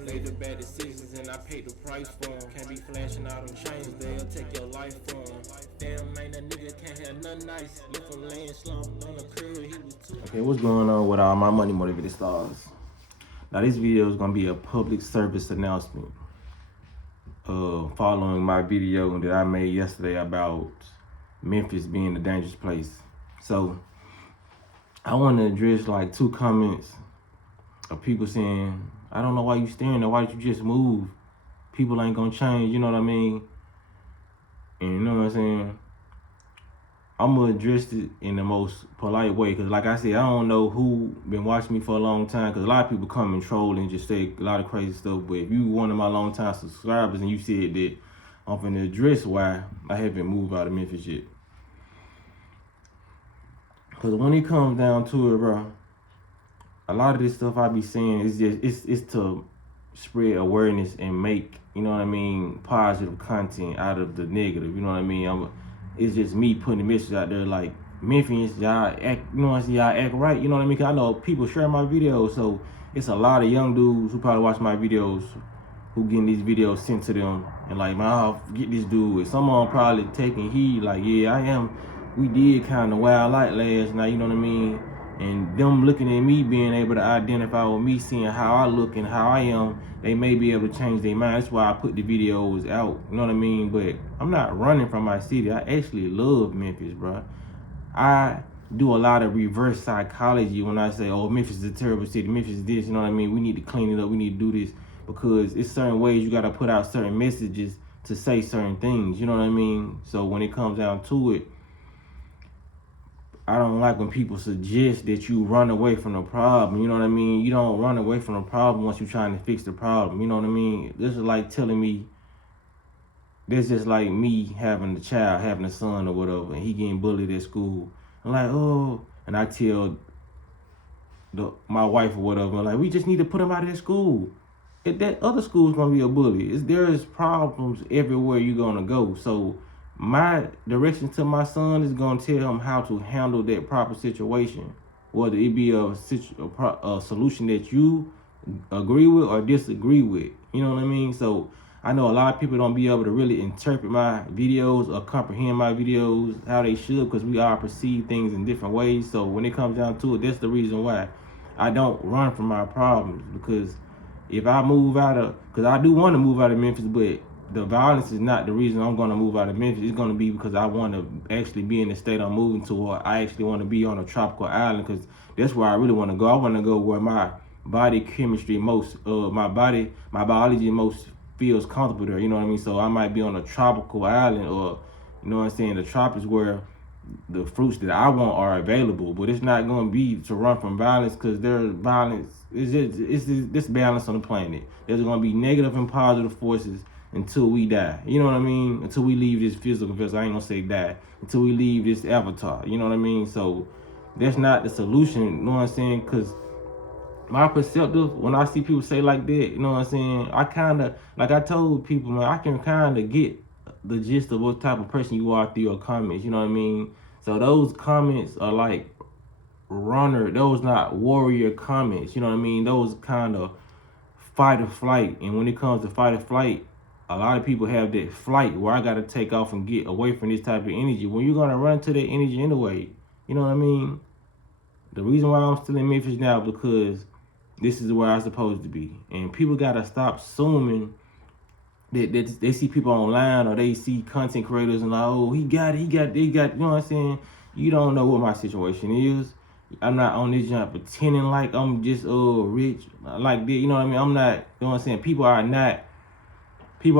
Made the bad decisions and I paid the price for them. Can't be flashing out on chains, they'll take your life from them. Damn, man, that nigga can't have nothing nice. Left him laying slumped on the curb, he was too. Okay, what's going on with all my money motivated stars? Now this video is gonna be a public service announcement. Following my video that I made yesterday about Memphis being a dangerous place. So I want to address like 2 comments of people saying, I don't know why you staring there, why did you just move? People ain't gonna change, you know what I mean? And you know what I'm saying? I'm gonna address it in the most polite way, because like I said, I don't know who been watching me for a long time, because a lot of people come and troll and just say a lot of crazy stuff. But if you one of my long time subscribers and you said that, I'm gonna address why I haven't moved out of Memphis yet. Because when it comes down to it, bro, a lot of this stuff I be saying is just it's to spread awareness and make, you know what I mean, positive content out of the negative, you know what I mean? It's just me putting the message out there like, Memphis, y'all act, you know what I'm saying, y'all act right, you know what I mean? Cause I know people share my videos, so it's a lot of young dudes who probably watch my videos who getting these videos sent to them and like, man, I'll get this dude. Some of them probably taking heed like, yeah, I am. We did kind of wild out last night, you know what I mean? And them looking at me, being able to identify with me, seeing how I look and how I am, they may be able to change their mind. That's why I put the videos out, you know what I mean? But I'm not running from my city. I actually love Memphis, bro. I do a lot of reverse psychology when I say, oh, Memphis is a terrible city. Memphis is this, you know what I mean? We need to clean it up. We need to do this. Because it's certain ways you got to put out certain messages to say certain things, you know what I mean? So when it comes down to it, I don't like when people suggest that you run away from the problem, you know what I mean? You don't run away from the problem once you're trying to fix the problem, you know what I mean? This is like telling me, this is like me having a child, having a son or whatever, and he getting bullied at school. I'm like, oh, and I tell my wife or whatever, like, we just need to put him out of that school. If that other school is gonna be a bully, there's problems everywhere you're gonna go. So my direction to my son is gonna tell him how to handle that proper situation, whether it be a solution that you agree with or disagree with. You know what I mean? So I know a lot of people don't be able to really interpret my videos or comprehend my videos how they should, because we all perceive things in different ways. So when it comes down to it, that's the reason why I don't run from my problems. Because if I move out of, because I do want to move out of Memphis, but the violence is not the reason I'm going to move out of Memphis. It's going to be because I want to actually be in the state I'm moving to, or I actually want to be on a tropical island, because that's where I really want to go. I want to go where my body chemistry most, my biology most feels comfortable there, you know what I mean? So I might be on a tropical island, or, you know what I'm saying, the tropics where the fruits that I want are available. But it's not going to be to run from violence, because there's violence, it's this balance on the planet. There's going to be negative and positive forces until we die, you know what I mean? Until we leave this physical vessel. I ain't gonna say die. Until we leave this avatar, you know what I mean? So that's not the solution, you know what I'm saying? Because my perceptive, when I see people say like that, you know what I'm saying, I kind of, like I told people, man, I can kind of get the gist of what type of person you are through your comments, you know what I mean? So those comments are like runner, those not warrior comments, you know what I mean? Those kind of fight or flight. And when it comes to fight or flight, a lot of people have that flight where I got to take off and get away from this type of energy. When you're going to run to that energy anyway, you know what I mean? The reason why I'm still in Memphis now is because this is where I'm supposed to be. And people got to stop assuming that they see people online, or they see content creators and like, oh, they got, you know what I'm saying? You don't know what my situation is. I'm not on this jump pretending like I'm just rich like that, you know what I mean? I'm not, you know what I'm saying? People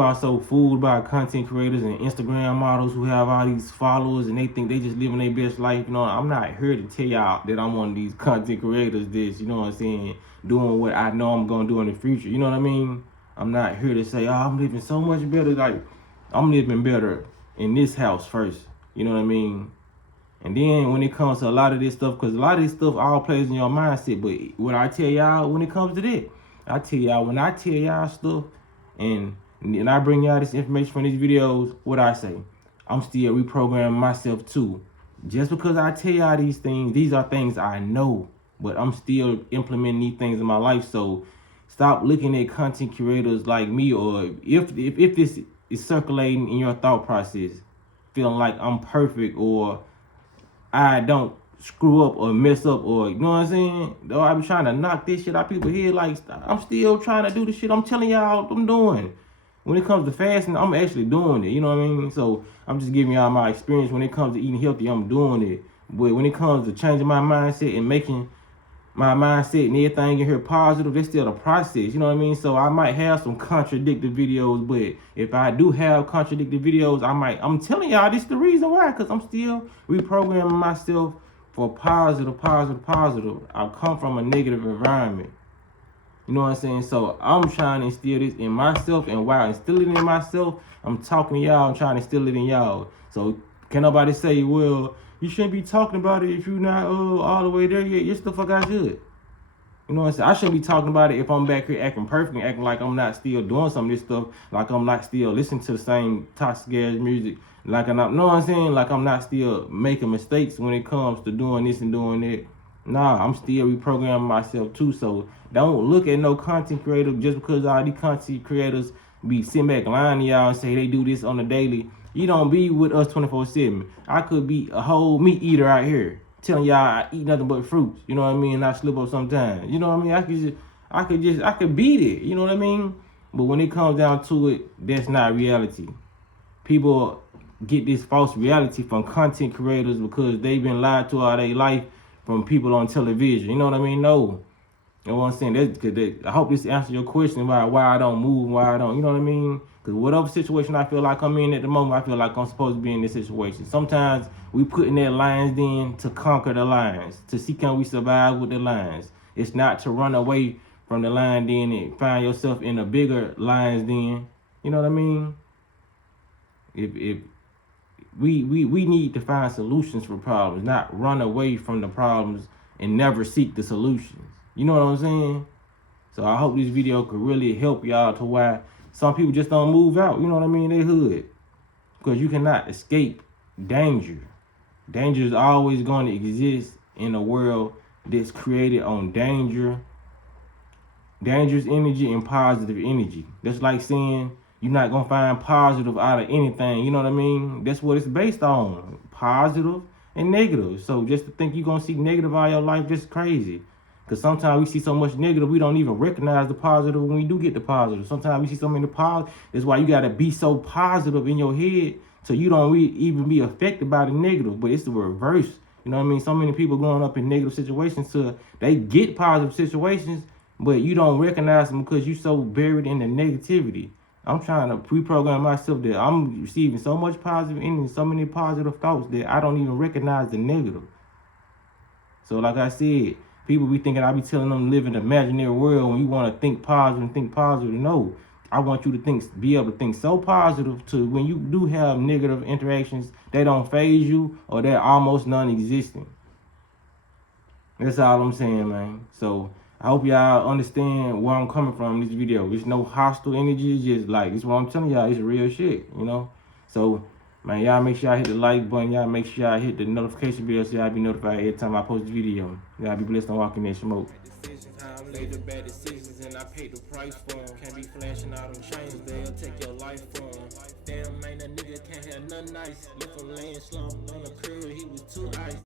are so fooled by content creators and Instagram models who have all these followers, and they think they just living their best life. You know, I'm not here to tell y'all that I'm one of these content creators this, you know what I'm saying, doing what I know I'm going to do in the future. You know what I mean? I'm not here to say, oh, I'm living so much better. Like, I'm living better in this house first. You know what I mean? And then when it comes to a lot of this stuff, because a lot of this stuff all plays in your mindset. But what I tell y'all when it comes to that, I tell y'all, when I tell y'all stuff and I bring y'all this information from these videos, what I say, I'm still reprogramming myself too. Just because I tell y'all these things, these are things I know, but I'm still implementing these things in my life. So Stop looking at content creators like me, or if this is circulating in your thought process, feeling like I'm perfect or I don't screw up or mess up, or you know what I'm saying? Though I be trying to knock this shit out people's head, like I'm still trying to do the shit I'm telling y'all I'm doing. When it comes to fasting, I'm actually doing it. You know what I mean? So I'm just giving y'all my experience. When it comes to eating healthy, I'm doing it. But when it comes to changing my mindset and making my mindset and everything in here positive, it's still a process, you know what I mean? So I might have some contradictory videos, but if I do have contradictory videos, I'm telling y'all this is the reason why, because I'm still reprogramming myself for positive. I come from a negative environment. You know what I'm saying? So I'm trying to instill this in myself, and while instilling it in myself, I'm talking to y'all, I'm trying to instill it in y'all. So can nobody say, well, you shouldn't be talking about it if you're not all the way there yet? Yes, the fuck I should. You know what I'm saying? I shouldn't be talking about it if I'm back here acting perfect and acting like I'm not still doing some of this stuff, like I'm not still listening to the same toxic ass music, like I'm not, you know what I'm saying? Like I'm not still making mistakes when it comes to doing this and doing that. Nah, I'm still reprogramming myself too. So don't look at no content creator just because all these content creators be sitting back lying to y'all and say they do this on the daily. You don't be with us 24/7. I could be a whole meat eater out here telling y'all I eat nothing but fruits. You know what I mean? And I slip up sometimes. You know what I mean? I could beat it. You know what I mean? But when it comes down to it, that's not reality. People get this false reality from content creators because they've been lied to all their life from people on television. You know what I mean? No. You know what I'm saying? I hope this answers your question about why I don't move, why I don't, you know what I mean? Because whatever situation I feel like I'm in at the moment, I feel like I'm supposed to be in this situation. Sometimes we put in that lions den to conquer the lions, to see can we survive with the lions. It's not to run away from the lion den and find yourself in a bigger lions den. You know what I mean? If we need to find solutions for problems, not run away from the problems and never seek the solutions. You know what I'm saying? So I hope this video could really help y'all to why some people just don't move out. You know what I mean? They hood. Because you cannot escape danger. Danger is always going to exist in a world that's created on danger, dangerous energy, and positive energy. That's like saying you're not going to find positive out of anything. You know what I mean? That's what it's based on. Positive and negative. So just to think you're going to see negative out of your life, just crazy. Because sometimes we see so much negative, we don't even recognize the positive when we do get the positive. Sometimes we see so many positive. That's why you got to be so positive in your head so you don't even be affected by the negative. But it's the reverse. You know what I mean? So many people growing up in negative situations, so they get positive situations, but you don't recognize them because you're so buried in the negativity. I'm trying to reprogram myself that I'm receiving so much positive energy, so many positive thoughts that I don't even recognize the negative. So like I said, people be thinking I be telling them to live in an imaginary world when you want to think positive and think positive. No, I want you to be able to think so positive to when you do have negative interactions, they don't phase you or they're almost non-existent. That's all I'm saying, man. So I hope y'all understand where I'm coming from in this video. It's no hostile energy. It's just like, it's what I'm telling y'all. It's real shit, you know? So, man, y'all make sure y'all hit the like button. Y'all make sure y'all hit the notification bell so y'all be notified every time I post a video. Y'all be blessed on walking that smoke. I made the bad decisions and I paid the price for them. Can't be flashing out on chains, they'll take your life from them. Damn, man, that nigga can't have nothing nice. Left him laying slumped on the curb, he was too ice.